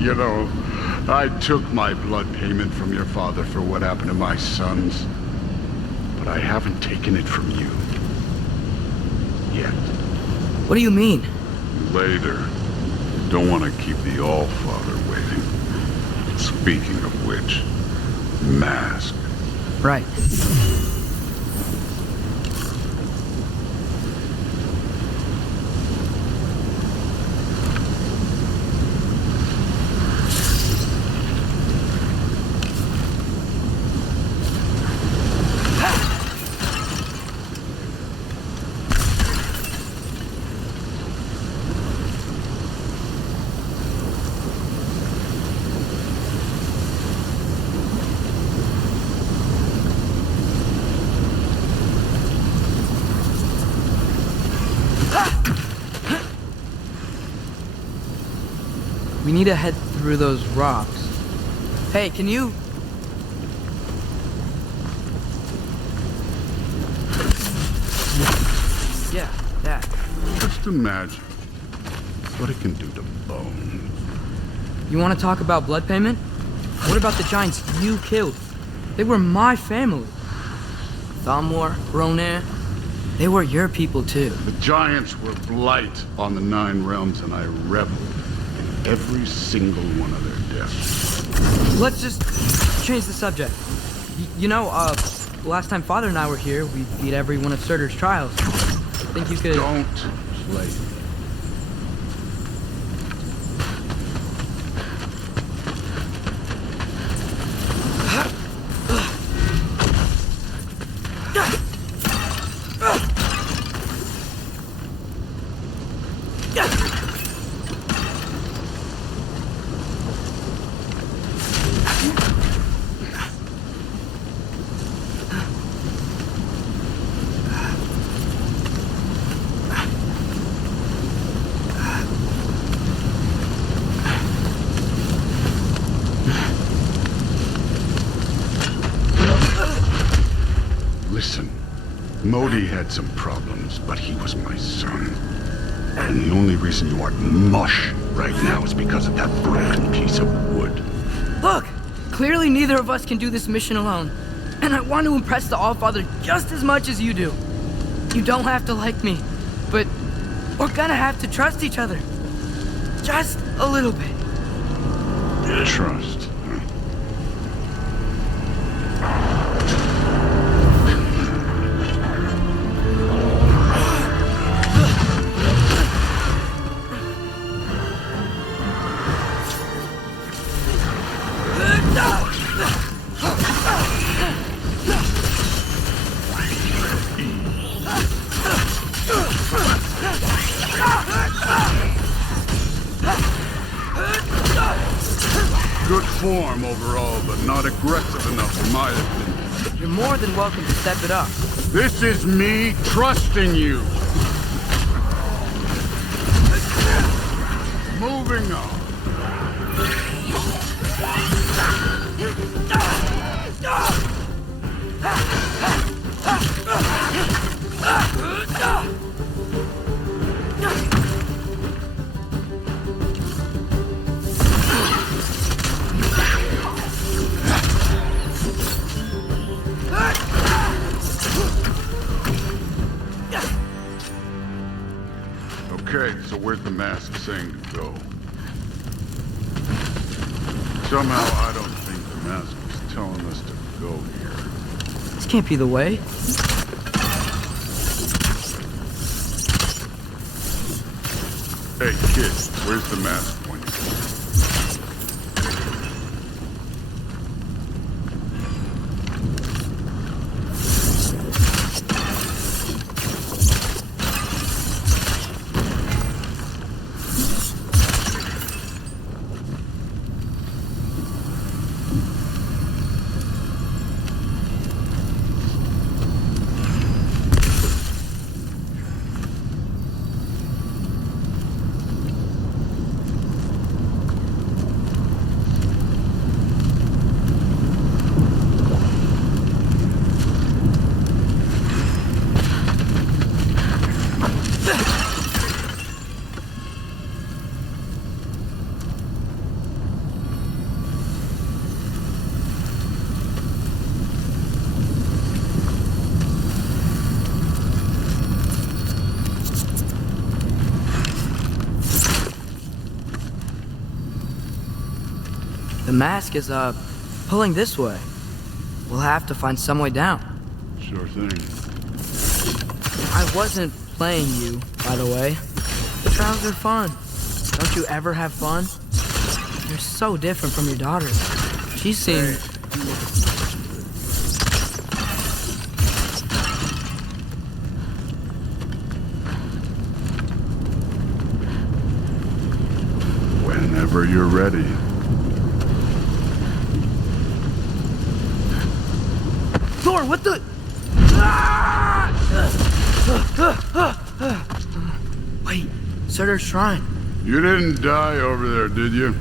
You know, I took my blood payment from your father for what happened to my sons. But I haven't taken it from you. Yet. What do you mean? Later. Don't want to keep the All-Father waiting. Speaking of which, mask. Right. We need to head through those rocks. Hey, can you... Yeah, that. Just imagine what it can do to bone. You want to talk about blood payment? What about the giants you killed? They were my family. Thamor, Ronair, they were your people too. The giants were blight on the 9 realms, and I reveled in every single one of their deaths. Let's just change the subject. Last time Father and I were here, we beat every one of Surtur's trials. Think you could... Don't play. Listen, Modi had some problems, but he was my son. And the only reason you aren't mush right now is because of that broken piece of wood. Look! Clearly neither of us can do this mission alone. And I want to impress the Allfather just as much as you do. You don't have to like me, but we're gonna have to trust each other. Just a little bit. Trust. Good form overall, but not aggressive enough in my opinion. You're more than welcome to step it up. This is me trusting you. Moving on. Okay, so where's the mask saying to go? Somehow I don't think the mask was telling us to go here. This can't be the way. Hey, kid, where's the mask pointing? The mask is, pulling this way. We'll have to find some way down. Sure thing. I wasn't playing you, by the way. The trials are fun. Don't you ever have fun? You're so different from your daughter. She seemed... Whenever you're ready. Thor, what the... Wait, Surtur's shrine. You didn't die over there, did you?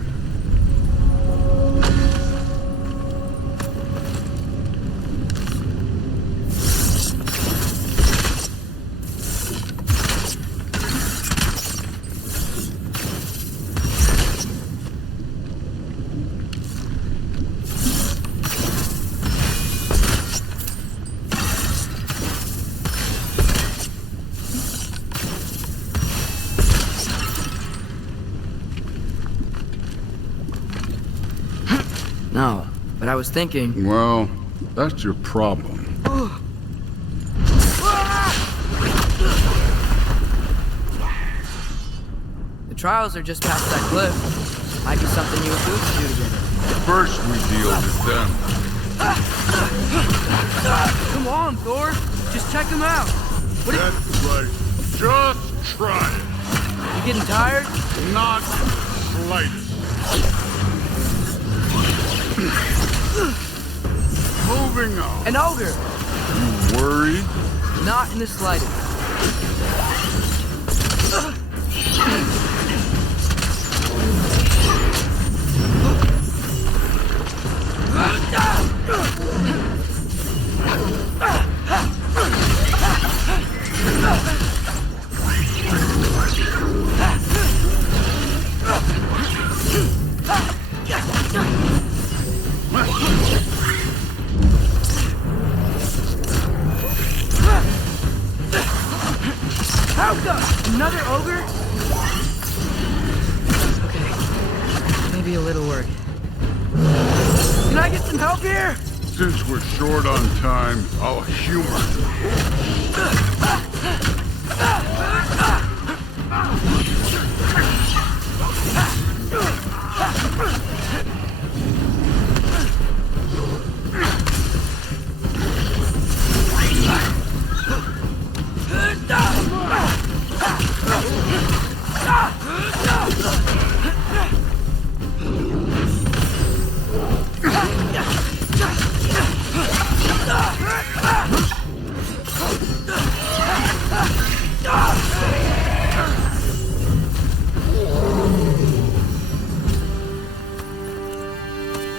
No, but I was thinking... Well, that's your problem. The trials are just past that cliff. Might be something you and Boots do together. First we deal with them. Come on, Thor. Just check them out. What if... That's right. Just try it. You getting tired? Not the slightest. Moving on. An ogre. You worried? Not in the slightest. Another ogre? Okay, maybe a little worried. Can I get some help here? Since we're short on time, I'll humor you.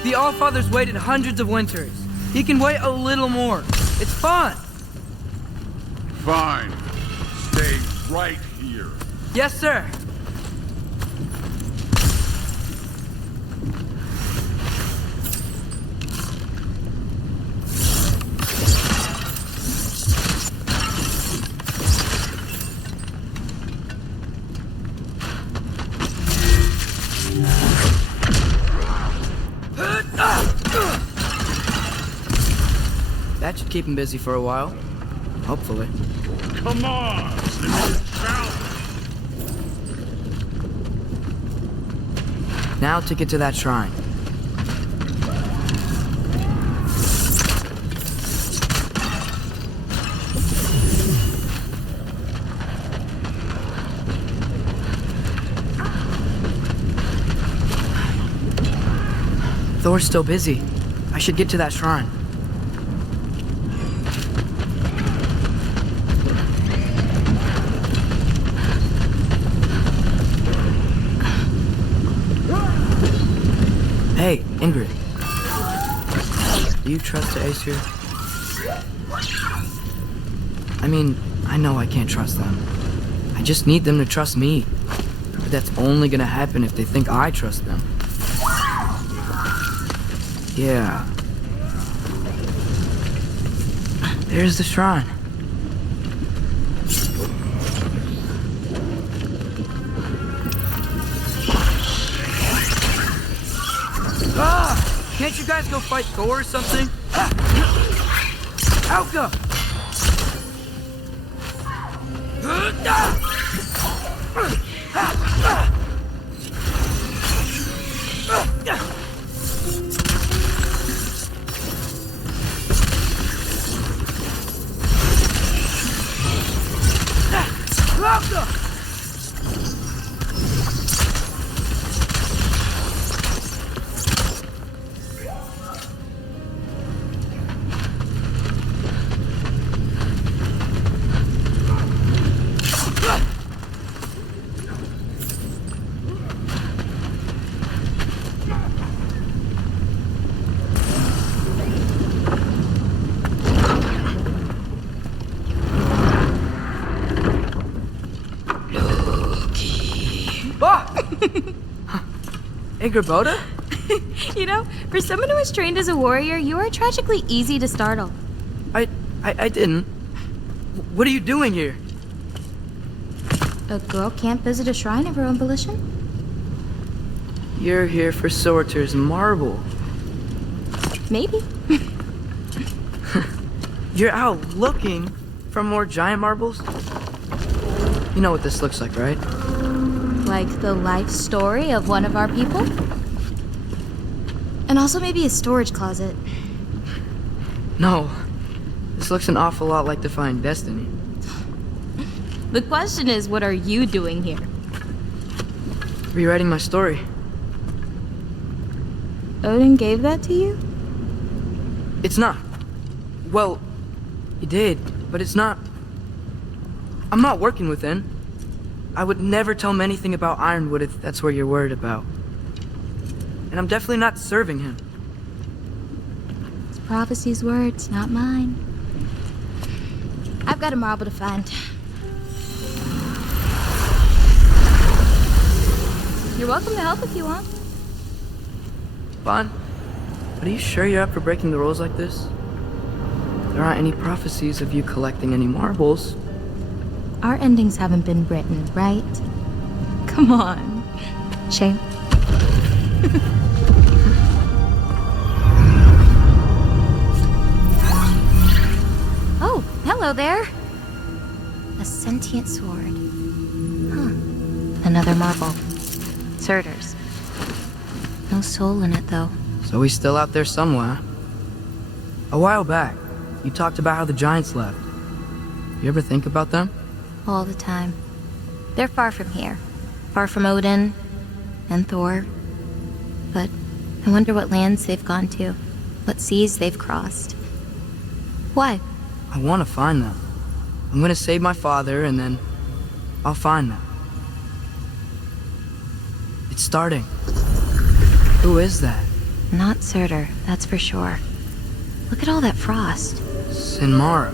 The Allfather's waited hundreds of winters. He can wait a little more. It's fun. Fine. Stay right here. Yes, sir. That should keep him busy for a while. Hopefully. Come on! Now to get to that shrine. Thor's still busy. I should get to that shrine. Hey, Ingrid. Do you trust the Aesir? I mean, I know I can't trust them. I just need them to trust me. But that's only gonna happen if they think I trust them. Yeah. There's the shrine. Ah! Can't you guys go fight Thor or something? Alka! Alka! Hey, Grabota? You know, for someone who was trained as a warrior, you are tragically easy to startle. I didn't. What are you doing here? A girl can't visit a shrine of her own volition? You're here for Sorter's marble. Maybe. You're out looking for more giant marbles? You know what this looks like, right? Like the life story of one of our people? And also maybe a storage closet. No. This looks an awful lot like Defying Destiny. The question is, what are you doing here? Rewriting my story. Odin gave that to you? It's not. Well, he did, but it's not. I'm not working with him. I would never tell him anything about Ironwood if that's what you're worried about. And I'm definitely not serving him. It's prophecy's words, not mine. I've got a marble to find. You're welcome to help if you want. Bon, but are you sure you're up for breaking the rules like this? There aren't any prophecies of you collecting any marbles. Our endings haven't been written, right? Come on. Shame. Oh, hello there. A sentient sword. Huh. Another marble. Surtur's. No soul in it, though. So he's still out there somewhere. A while back, you talked about how the giants left. You ever think about them? All the time. They're far from here. Far from Odin and Thor. But I wonder what lands they've gone to. What seas they've crossed. Why? I want to find them. I'm gonna save my father, and then I'll find them. It's starting. Who is that? Not Surtur, that's for sure. Look at all that frost. Sinmara.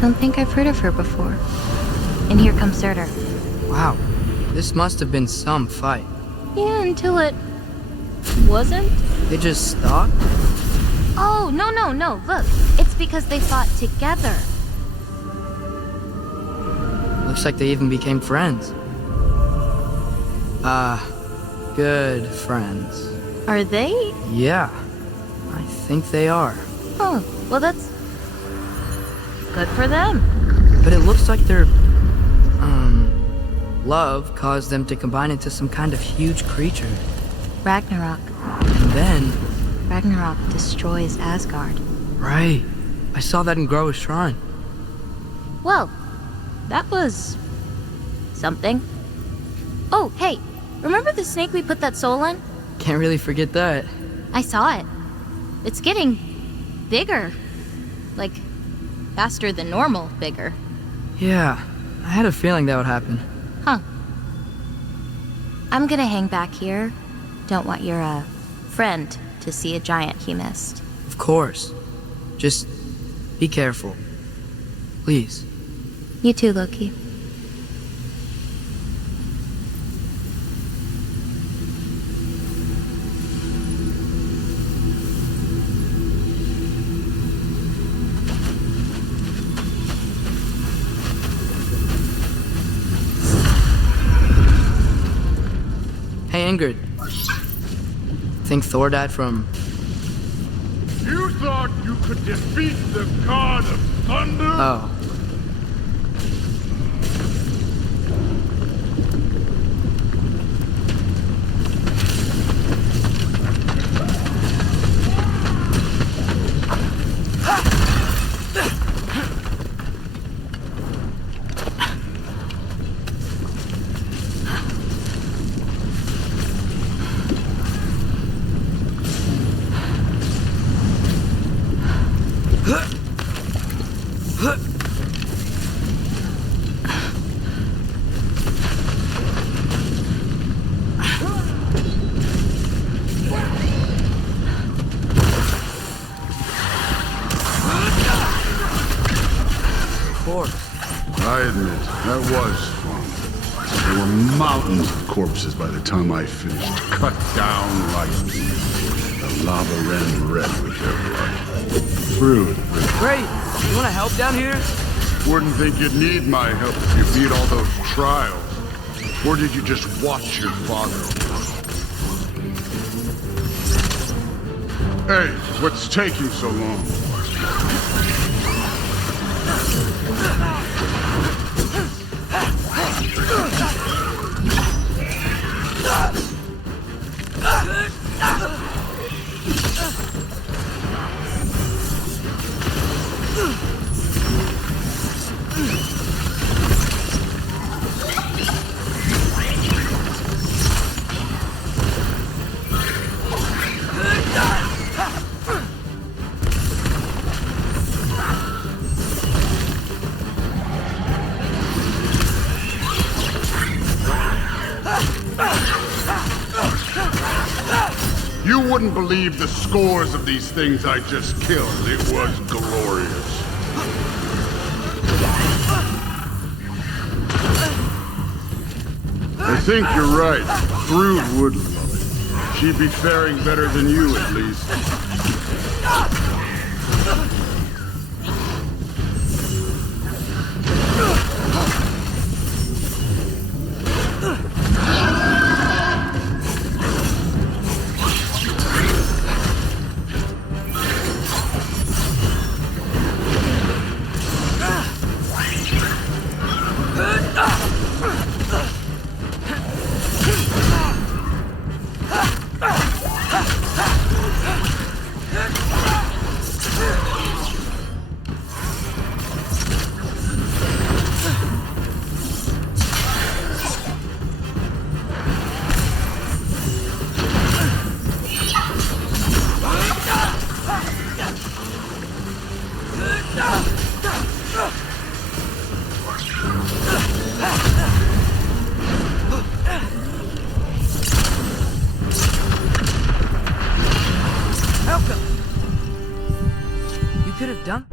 Don't think I've heard of her before. And here comes Surtur. Wow. This must have been some fight. Yeah, until it wasn't. They just stopped? Oh, no. Look, it's because they fought together. Looks like they even became friends. Good friends. Are they? Yeah, I think they are. Oh, well that's good for them. But it looks like their, love caused them to combine into some kind of huge creature. Ragnarok. And then... Ragnarok destroys Asgard. Right. I saw that in Groa's shrine. Well, that was... something. Oh, hey, remember the snake we put that soul in? Can't really forget that. I saw it. It's getting bigger. Like, faster than normal bigger. Yeah, I had a feeling that would happen. Huh. I'm gonna hang back here. Don't want your, friend to see a giant he missed. Of course. Just be careful. Please. You too, Loki. Hey, Ingrid. Think Thor died from... You thought you could defeat the god of thunder? Oh. I admit, that was fun. There were mountains of corpses by the time I finished, cut down like the lava ran red with their blood. Through. Great! You wanna help down here? Wouldn't think you'd need my help if you beat all those trials. Or did you just watch your father? Hey, what's taking so long? You wouldn't believe the scores of these things I just killed. It was glorious. I think you're right. Thrude would love it. She'd be faring better than you, at least. Done?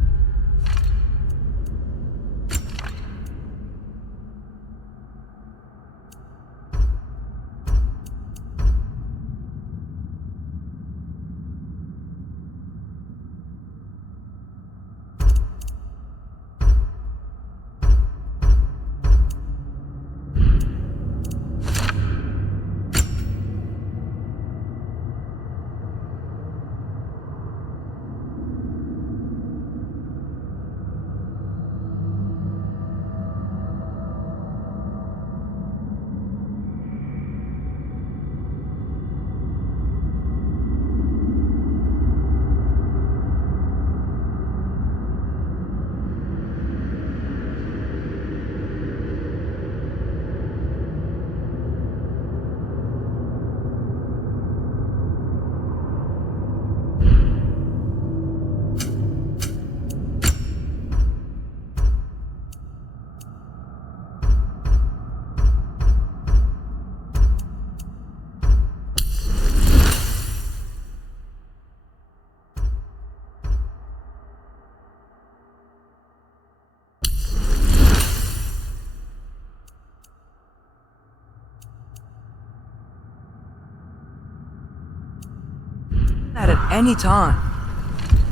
That at any time.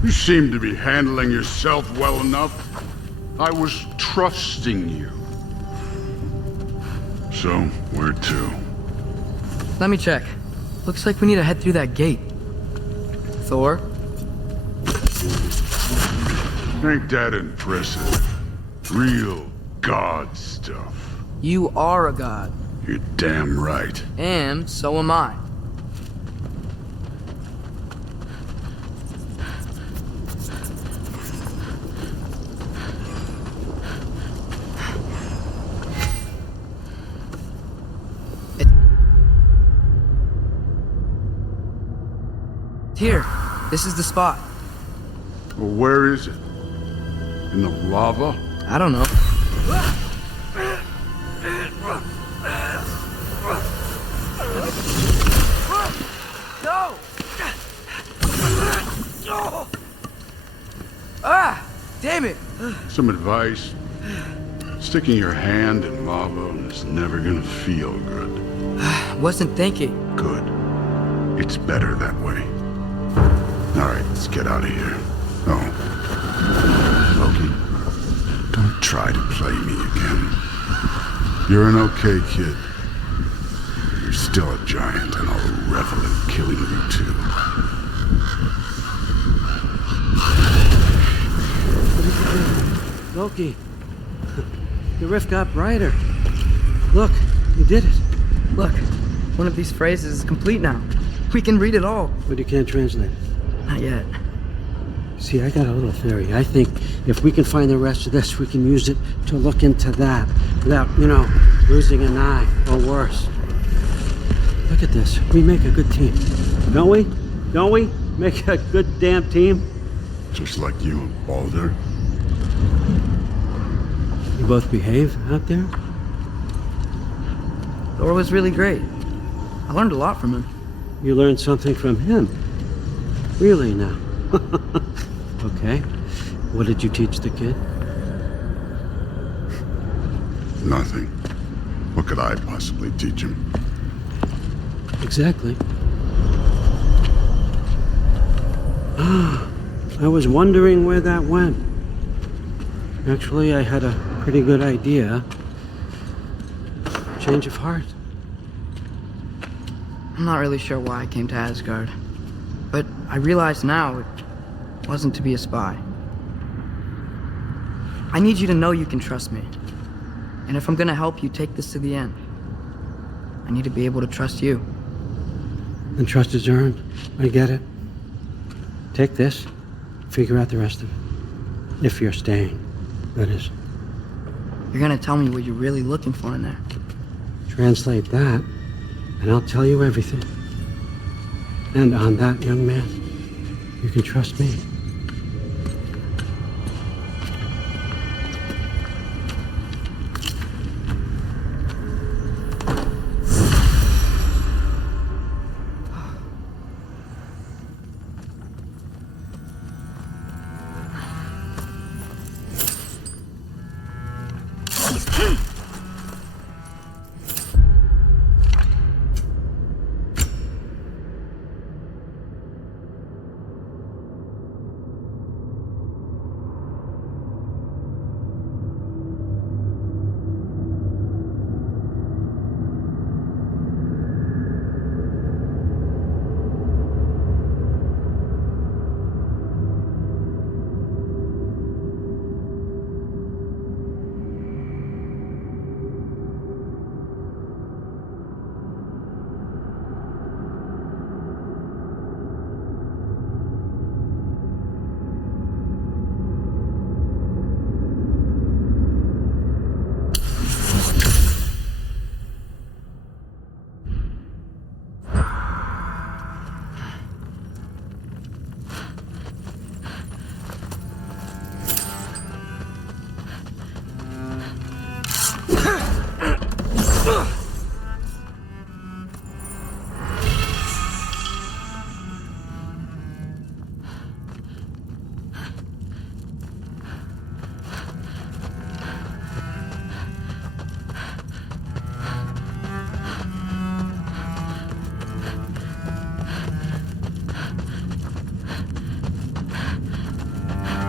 You seem to be handling yourself well enough. I was trusting you. So, where to? Let me check. Looks like we need to head through that gate. Thor? Ain't that impressive? Real god stuff. You are a god. You're damn right. And so am I. Here, this is the spot. Well, where is it? In the lava? I don't know. No! Ah! Damn it! Some advice? Sticking your hand in lava is never gonna feel good. Wasn't thinking. Good. It's better that way. All right, let's get out of here. Oh. Loki, don't try to play me again. You're an okay kid. You're still a giant, and I'll revel in killing you too. Loki, the rift got brighter. Look, you did it. Look, one of these phrases is complete now. We can read it all. But you can't translate it. Not yet. See, I got a little theory. I think if we can find the rest of this, we can use it to look into that without, losing an eye or worse. Look at this. We make a good team. Don't we? Don't we? Make a good damn team? Just like you and Baldur. You both behave out there? Thor was really great. I learned a lot from him. You learned something from him? Really now? Okay. What did you teach the kid? Nothing. What could I possibly teach him? Exactly. I was wondering where that went. Actually, I had a pretty good idea. Change of heart. I'm not really sure why I came to Asgard. But I realize now it wasn't to be a spy. I need you to know you can trust me. And if I'm gonna help you take this to the end, I need to be able to trust you. And trust is earned. I get it. Take this. Figure out the rest of it. If you're staying, that is. You're gonna tell me what you're really looking for in there. Translate that, and I'll tell you everything. And on that, young man, you can trust me.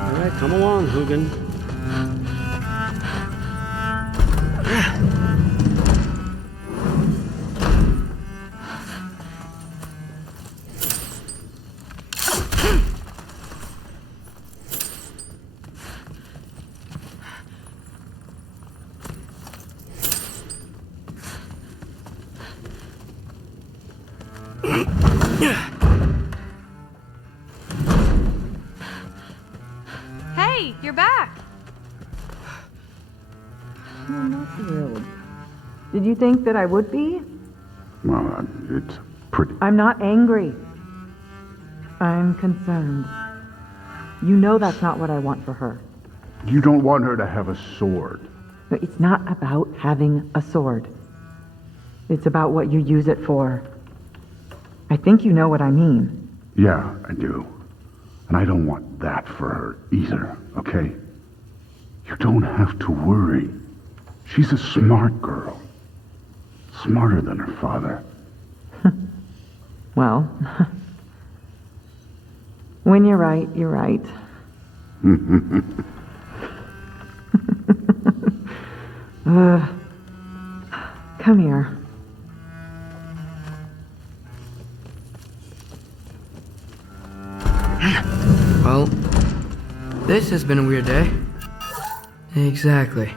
All right, come along, Hugin. Hey, you're back. I'm not thrilled. Did you think that I would be? Well, it's pretty. I'm not angry. I'm concerned. You know that's not what I want for her. You don't want her to have a sword. But it's not about having a sword. It's about what you use it for. I think you know what I mean. Yeah, I do. And I don't want that for her either, okay? You don't have to worry. She's a smart girl. Smarter than her father. Well, when you're right, you're right. Come here. Well, this has been a weird day. Exactly.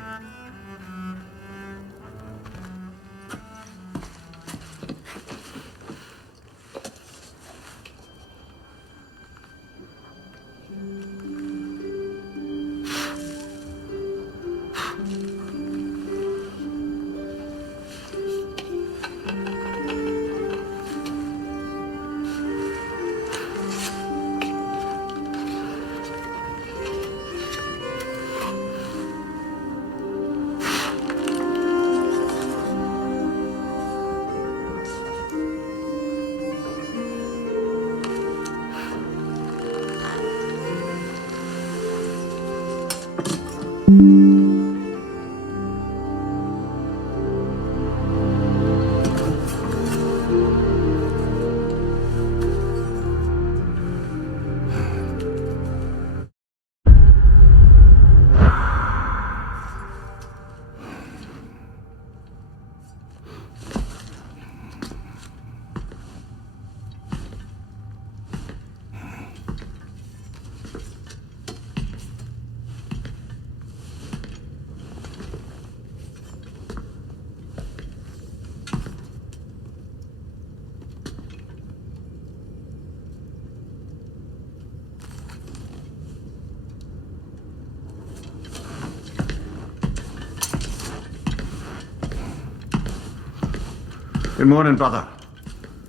Good morning, brother.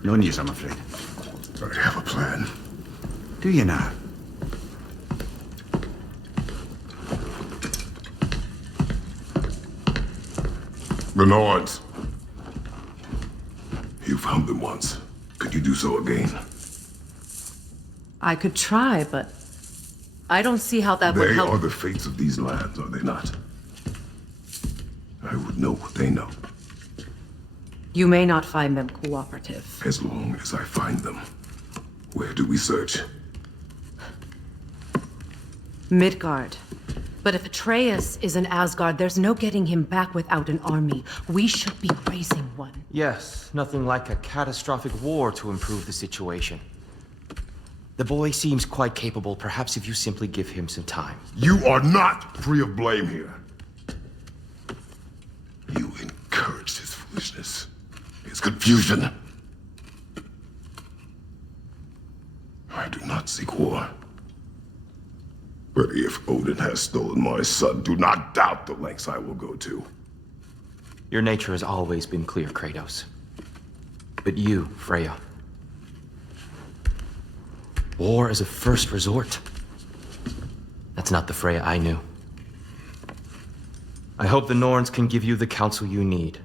No news, I'm afraid. I have a plan. Do you now? The Norns. You found them once. Could you do so again? I could try, but I don't see how that would They help. are the fates of these lands, are they not? I would know what they know, You may not find them cooperative. as long as I find them. Where do we search? Midgard. But if Atreus is in Asgard, there's no getting him back without an army. We should be raising one. Yes, nothing like a catastrophic war to improve the situation. The boy seems quite capable. Perhaps if you simply give him some time. You are not free of blame here. You encouraged his foolishness, his confusion. I do not seek war. But if Odin has stolen my son, do not doubt the lengths I will go to. Your nature has always been clear, Kratos. But you, Freya. War is a first resort. That's not the Freya I knew. I hope the Norns can give you the counsel you need.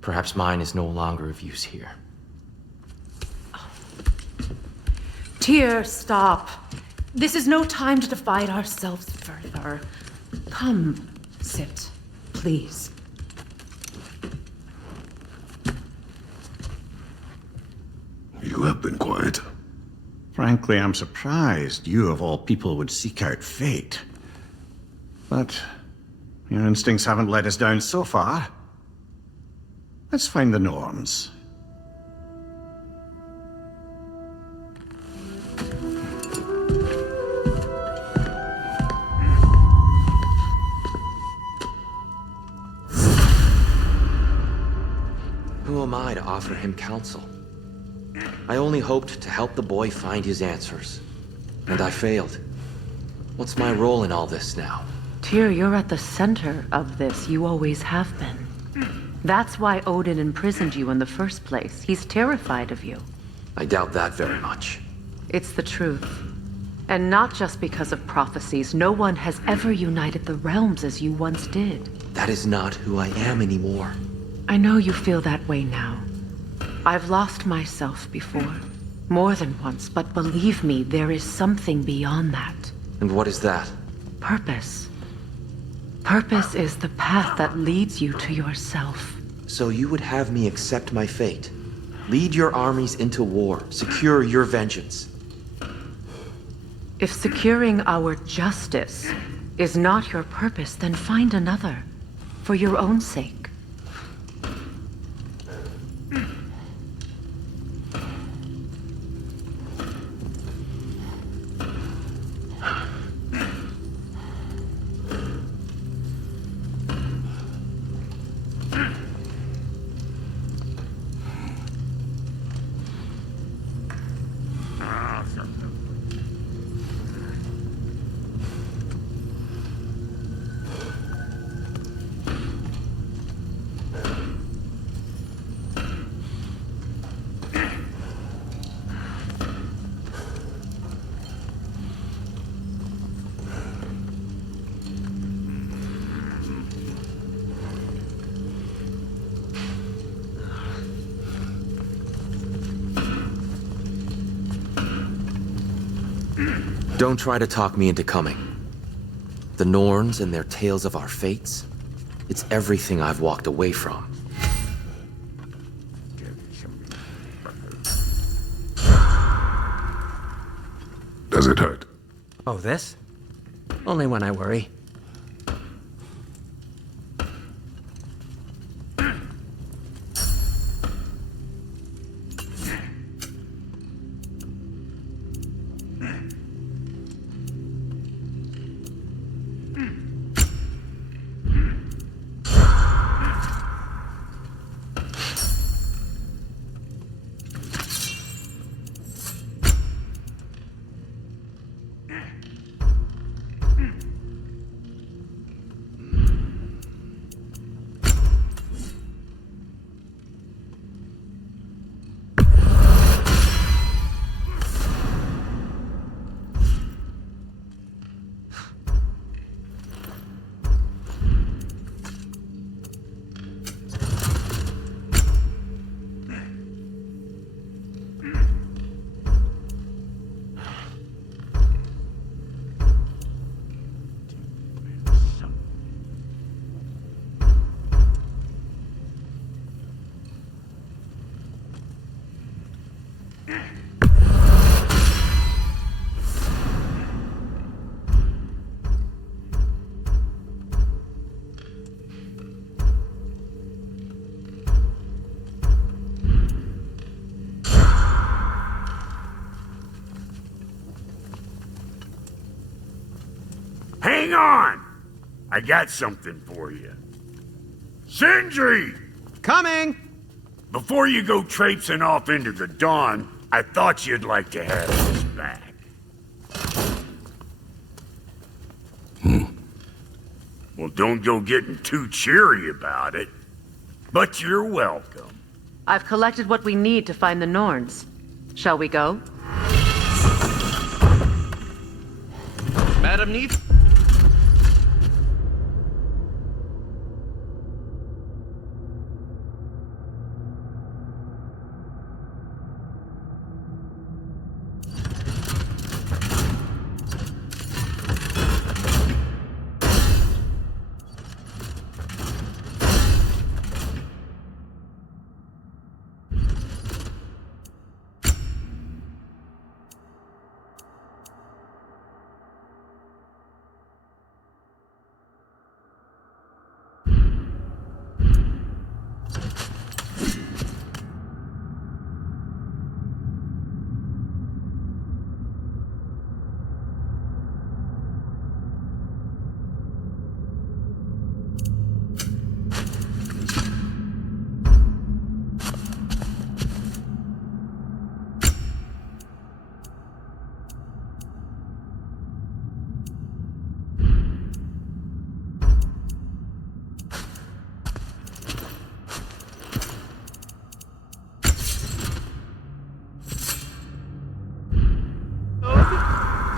Perhaps mine is no longer of use here. Tyr, stop. This is no time to divide ourselves further. Come, sit, please. You have been quiet. Frankly, I'm surprised you of all people would seek out fate. But your instincts haven't let us down so far. Let's find the Norns. Who am I to offer him counsel? I only hoped to help the boy find his answers. And I failed. What's my role in all this now? Tyr, you're at the center of this. You always have been. That's why Odin imprisoned you in the first place. He's terrified of you. I doubt that very much. It's the truth. And not just because of prophecies. No one has ever united the realms as you once did. That is not who I am anymore. I know you feel that way now. I've lost myself before. More than once, but believe me, there is something beyond that. And what is that? Purpose. Purpose is the path that leads you to yourself. So you would have me accept my fate? Lead your armies into war, secure your vengeance. If securing our justice is not your purpose, then find another. For your own sake. Don't try to talk me into coming. The Norns and their tales of our fates, it's everything I've walked away from. Does it hurt? Oh, this? Only when I worry. Hang on! I got something for you. Sindri! Coming! Before you go traipsing off into the dawn, I thought you'd like to have this back. Well, don't go getting too cheery about it. But you're welcome. I've collected what we need to find the Norns. Shall we go? Madam Neef?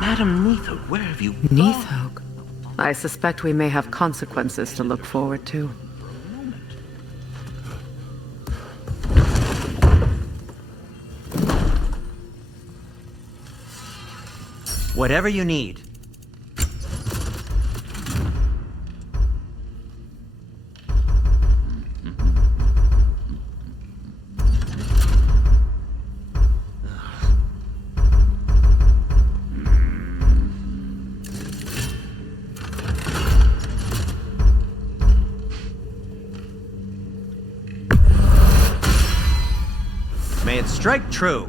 Madam Neathog, where have you gone? Neathog? I suspect we may have consequences to look forward to. Whatever you need. May it strike true.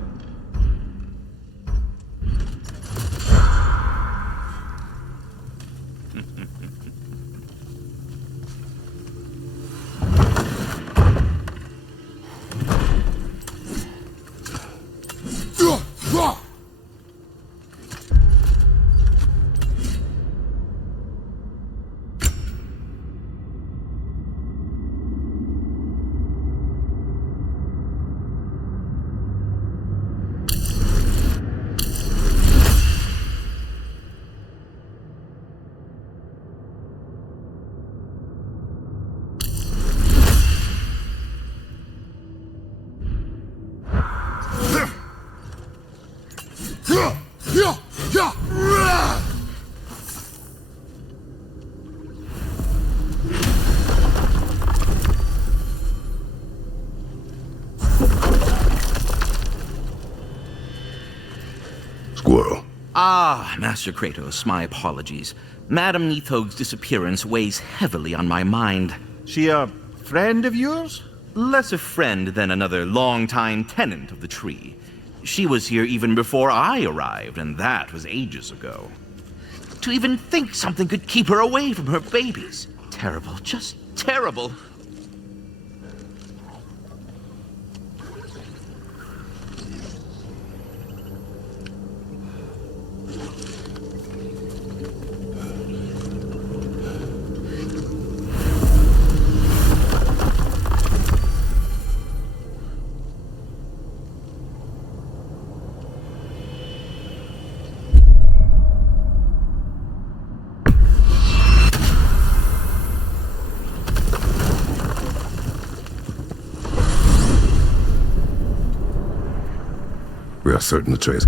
Squirrel. Ah, Master Kratos, my apologies. Madam Neathog's disappearance weighs heavily on my mind. She a friend of yours? Less a friend than another longtime tenant of the tree. She was here even before I arrived, and that was ages ago. To even think something could keep her away from her babies. Terrible, just terrible. We are certain the trace.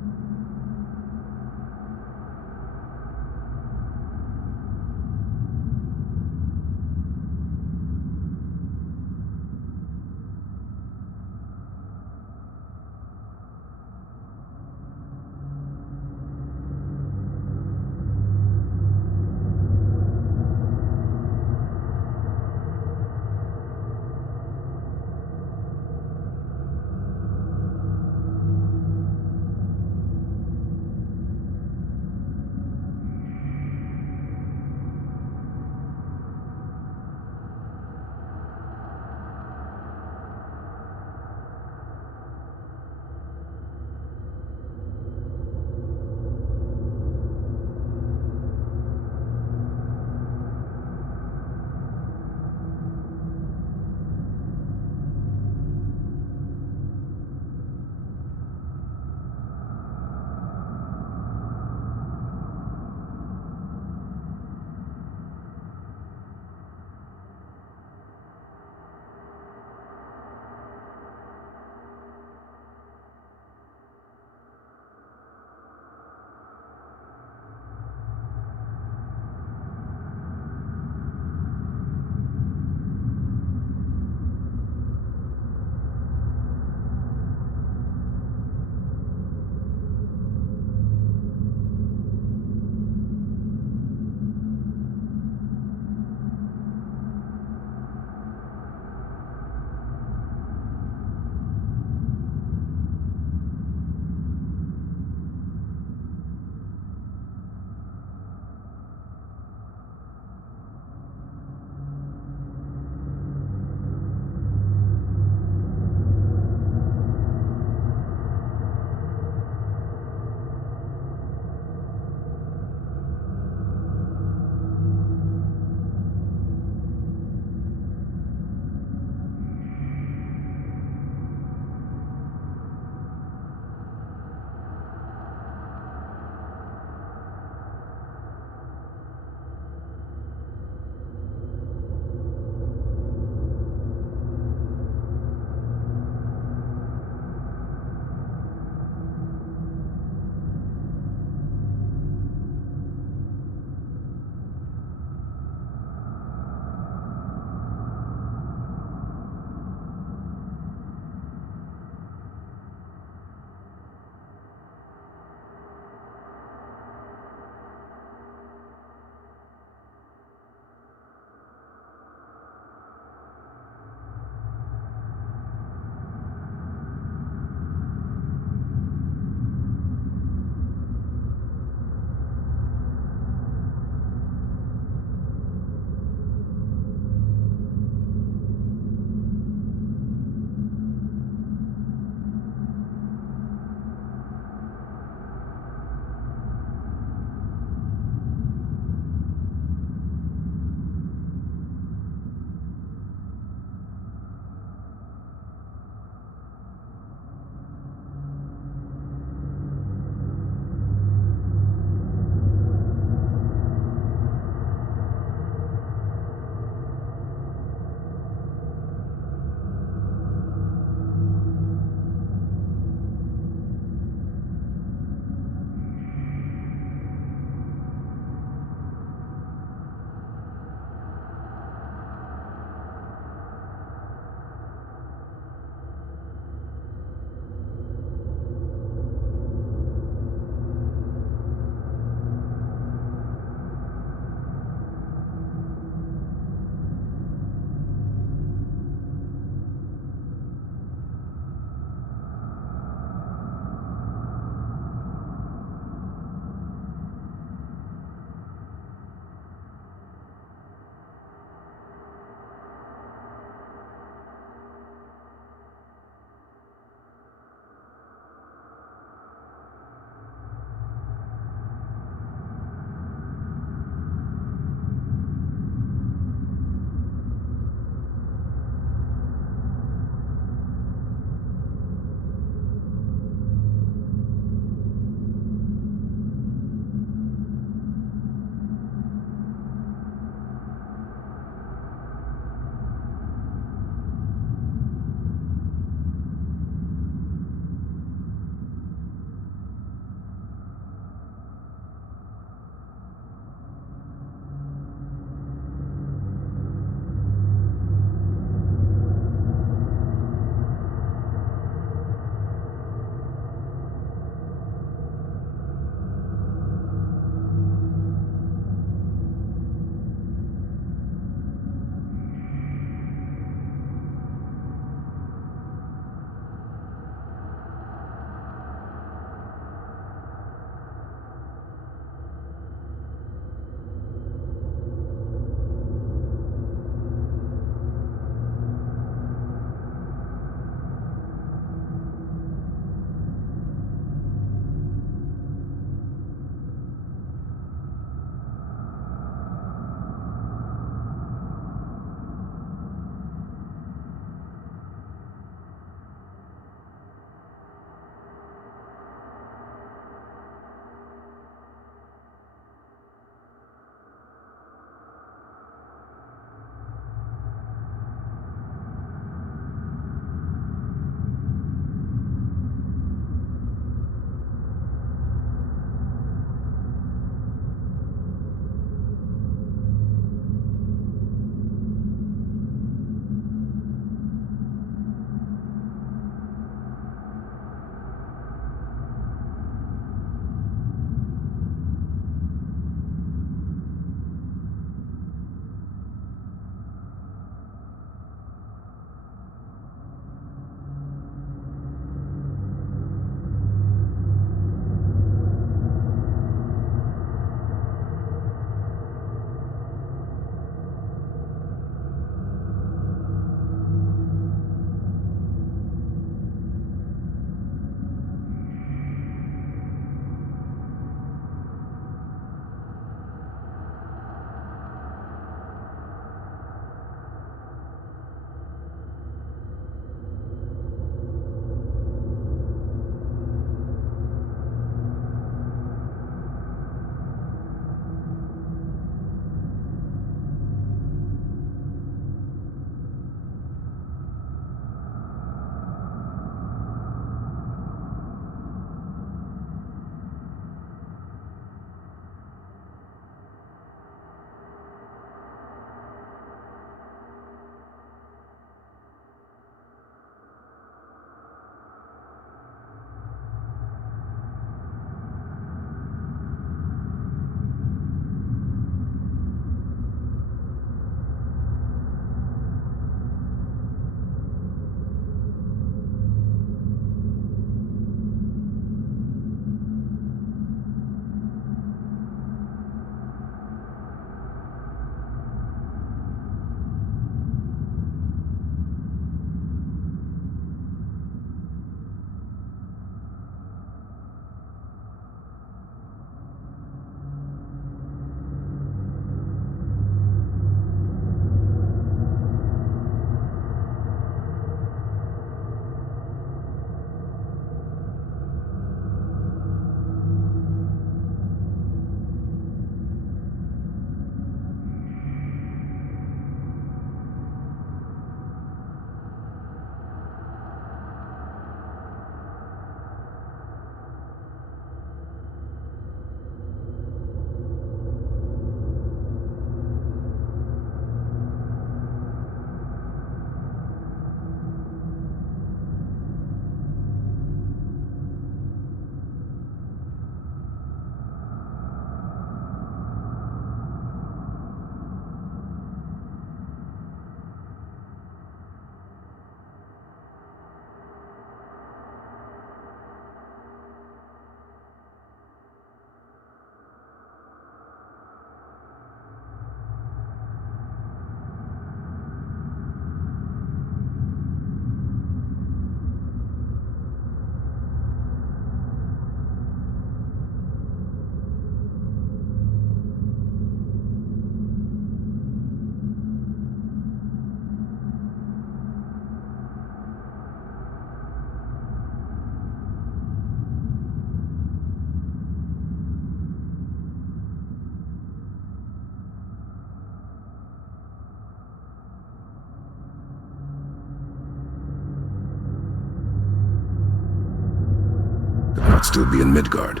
still be in Midgard.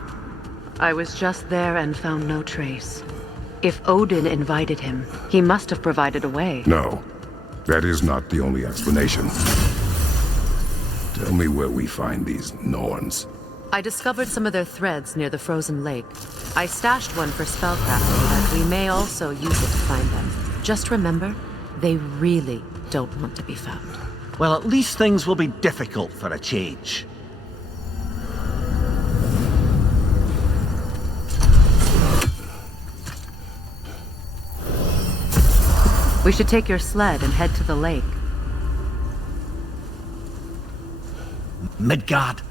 I was just there and found no trace. If Odin invited him, he must have provided a way. No, that is not the only explanation. Tell me where we find these Norns. I discovered some of their threads near the frozen lake. I stashed one for spellcrafting, but we may also use it to find them. Just remember, they really don't want to be found. Well, at least things will be difficult for a change. We should take your sled and head to the lake. Midgard.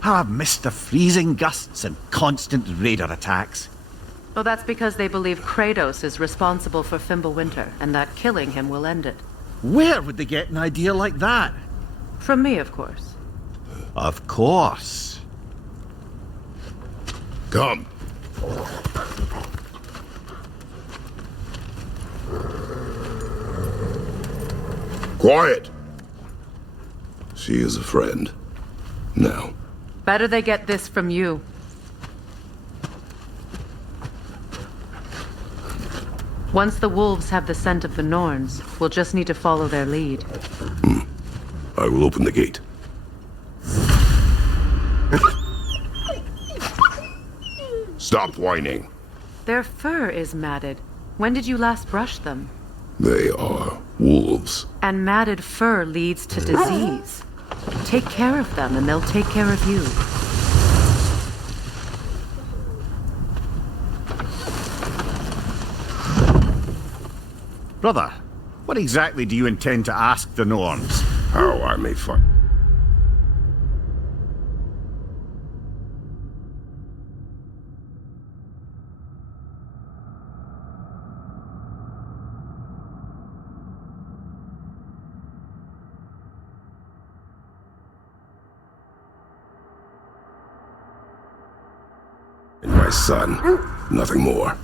How I've missed the freezing gusts and constant raider attacks. Well, that's because they believe Kratos is responsible for Fimbulwinter, and that killing him will end it. Where would they get an idea like that? From me, of course. Of course. Come. Quiet! She is a friend. Now. Better they get this from you. Once the wolves have the scent of the Norns, we'll just need to follow their lead. I will open the gate. Stop whining. Their fur is matted. When did you last brush them? They are wolves. And matted fur leads to disease. Take care of them, and they'll take care of you. Brother, what exactly do you intend to ask the Norns? How I may find... my son. Nothing more.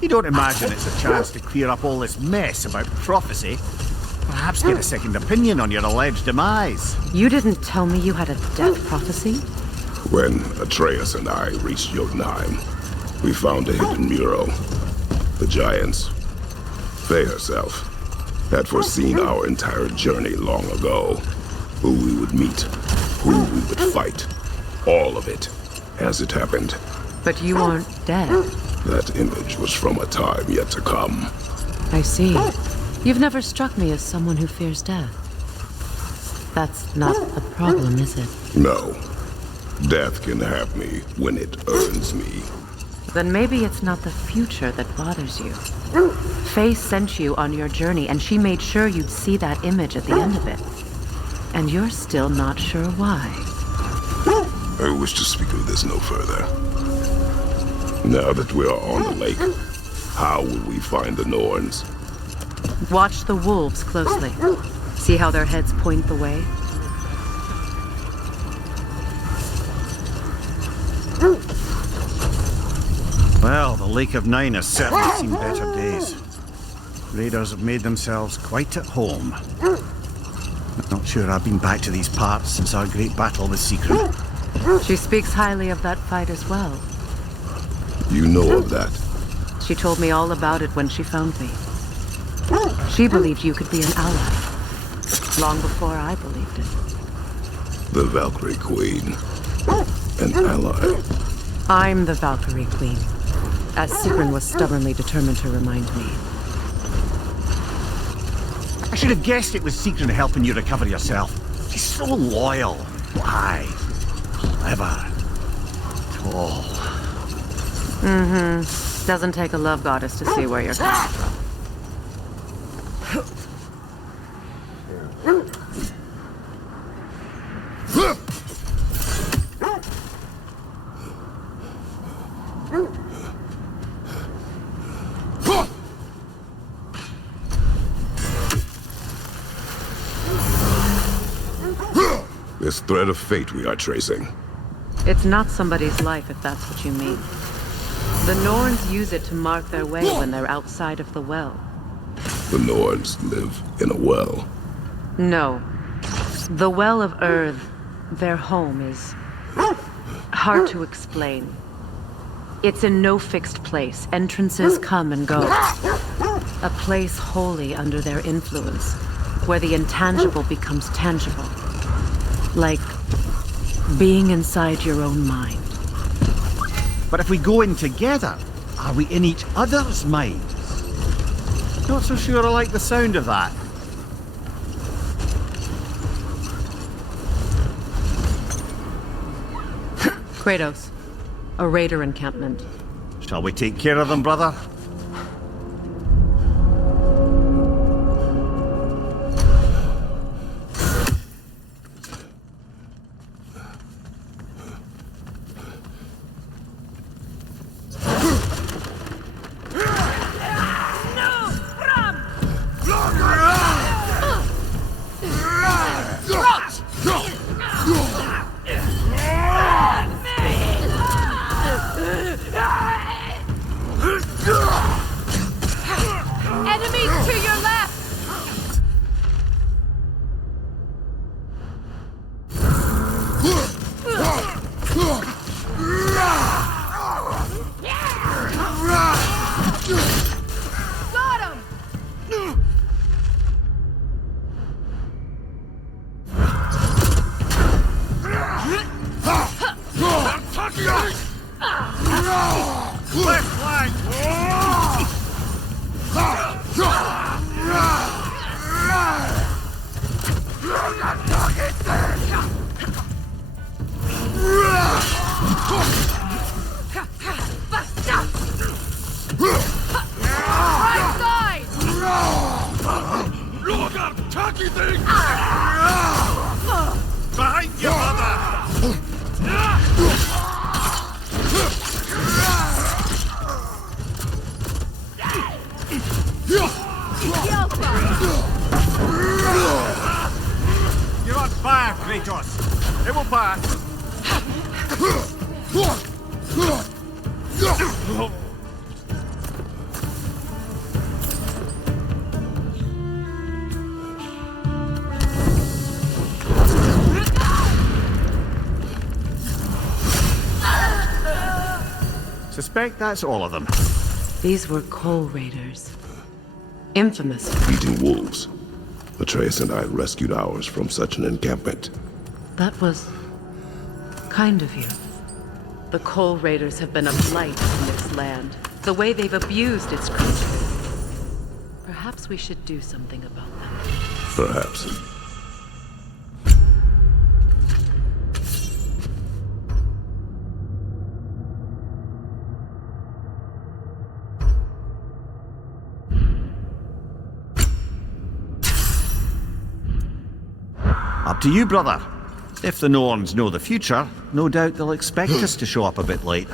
You don't imagine it's a chance to clear up all this mess about prophecy? Perhaps get a second opinion on your alleged demise. You didn't tell me you had a death prophecy? When Atreus and I reached Jotunheim, we found a hidden mural. The giants, Faye herself, had foreseen our entire journey long ago. Who we would meet, who we would fight. All of it, as it happened. But you aren't dead. That image was from a time yet to come. I see. You've never struck me as someone who fears death. That's not the problem, is it? No. Death can have me when it earns me. Then maybe it's not the future that bothers you. Faye sent you on your journey, and she made sure you'd see that image at the end of it. And you're still not sure why. I wish to speak of this no further. Now that we are on the lake, how will we find the Norns? Watch the wolves closely. See how their heads point the way? Well, the Lake of Nine has certainly seen better days. Raiders have made themselves quite at home. Not sure I've been back to these parts since our great battle with Secret. She speaks highly of that fight as well. You know of that? She told me all about it when she found me. She believed you could be an ally. Long before I believed it. The Valkyrie Queen. An ally. I'm the Valkyrie Queen. As Sigrun was stubbornly determined to remind me. I should have guessed it was Secret helping you recover yourself. She's so loyal. Why? Clever. Tall. Mm-hmm. Doesn't take a love goddess to see where you're coming from. This thread of fate we are tracing. It's not somebody's life, if that's what you mean. The Norns use it to mark their way when they're outside of the well. The Norns live in a well. No. The Well of Earth, their home is... Hard to explain. It's in no fixed place. Entrances come and go. A place wholly under their influence, where the intangible becomes tangible. Like being inside your own mind. But if we go in together, are we in each other's minds? Not so sure I like the sound of that. Kratos, a raider encampment. Shall we take care of them, brother? Enemies to your left! Got him! Left flank! Right side! Look up, Tucky thing! Behind you, mother! You're on fire, Kratos! It will pass! Suspect that's all of them. These were coal raiders. Infamous. Eating wolves. Atreus and I rescued ours from such an encampment. That was kind of you. The coal raiders have been a blight on this land. The way they've abused its creatures. Perhaps we should do something about them. Perhaps. Up to you, brother. If the Norns know the future, no doubt they'll expect us to show up a bit late.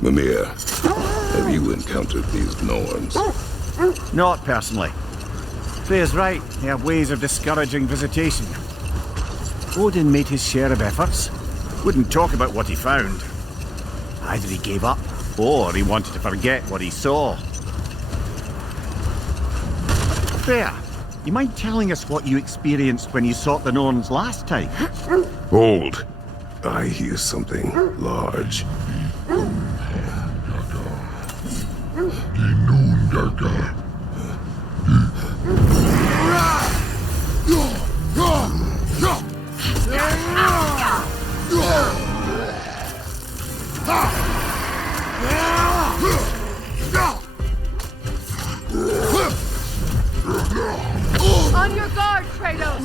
Mimir, have you encountered these Norns? Not personally. Freya's right. They have ways of discouraging visitation. Odin made his share of efforts. Wouldn't talk about what he found. Either he gave up, or he wanted to forget what he saw. Freya, you mind telling us what you experienced when you sought the Norns last time? Hold. I hear something large. On your guard, Kratos!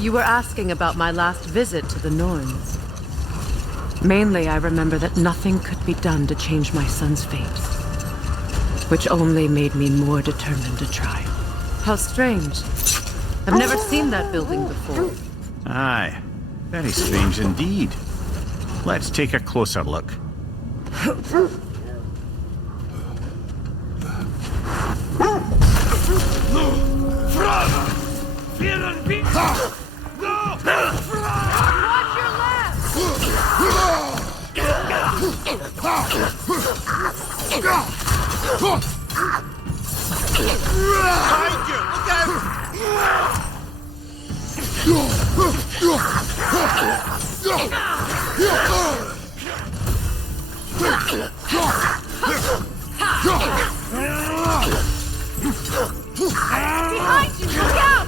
You were asking about my last visit to the Norns. Mainly, I remember that nothing could be done to change my son's fate, which only made me more determined to try. How strange. I've never seen that building before. Aye, very strange indeed. Let's take a closer look. Watch your left! Behind you! Look out!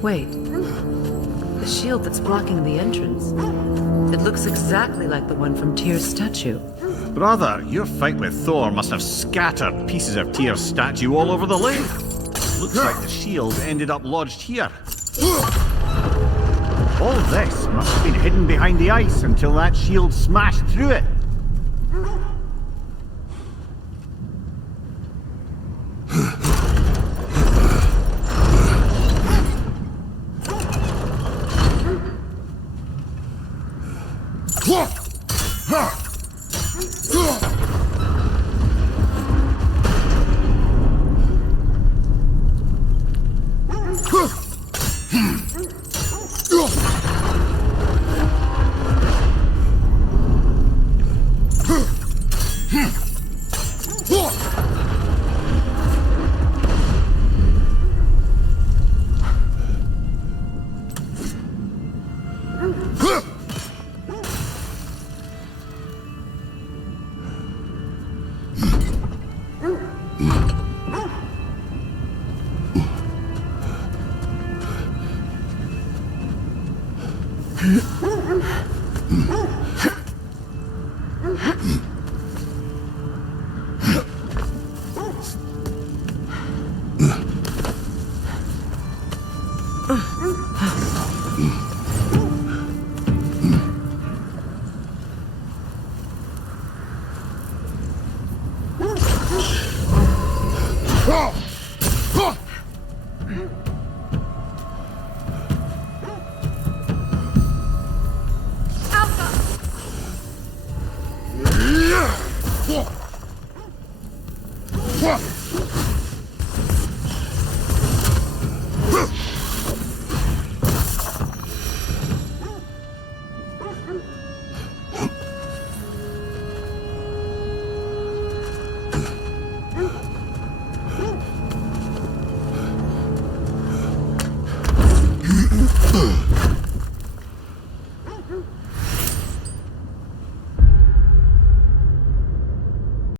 Wait. The shield that's blocking the entrance. It looks exactly like the one from Tyr's statue. Brother, your fight with Thor must have scattered pieces of Tyr's statue all over the lake. Looks like the shield ended up lodged here. All this must have been hidden behind the ice until that shield smashed through it. Ugh.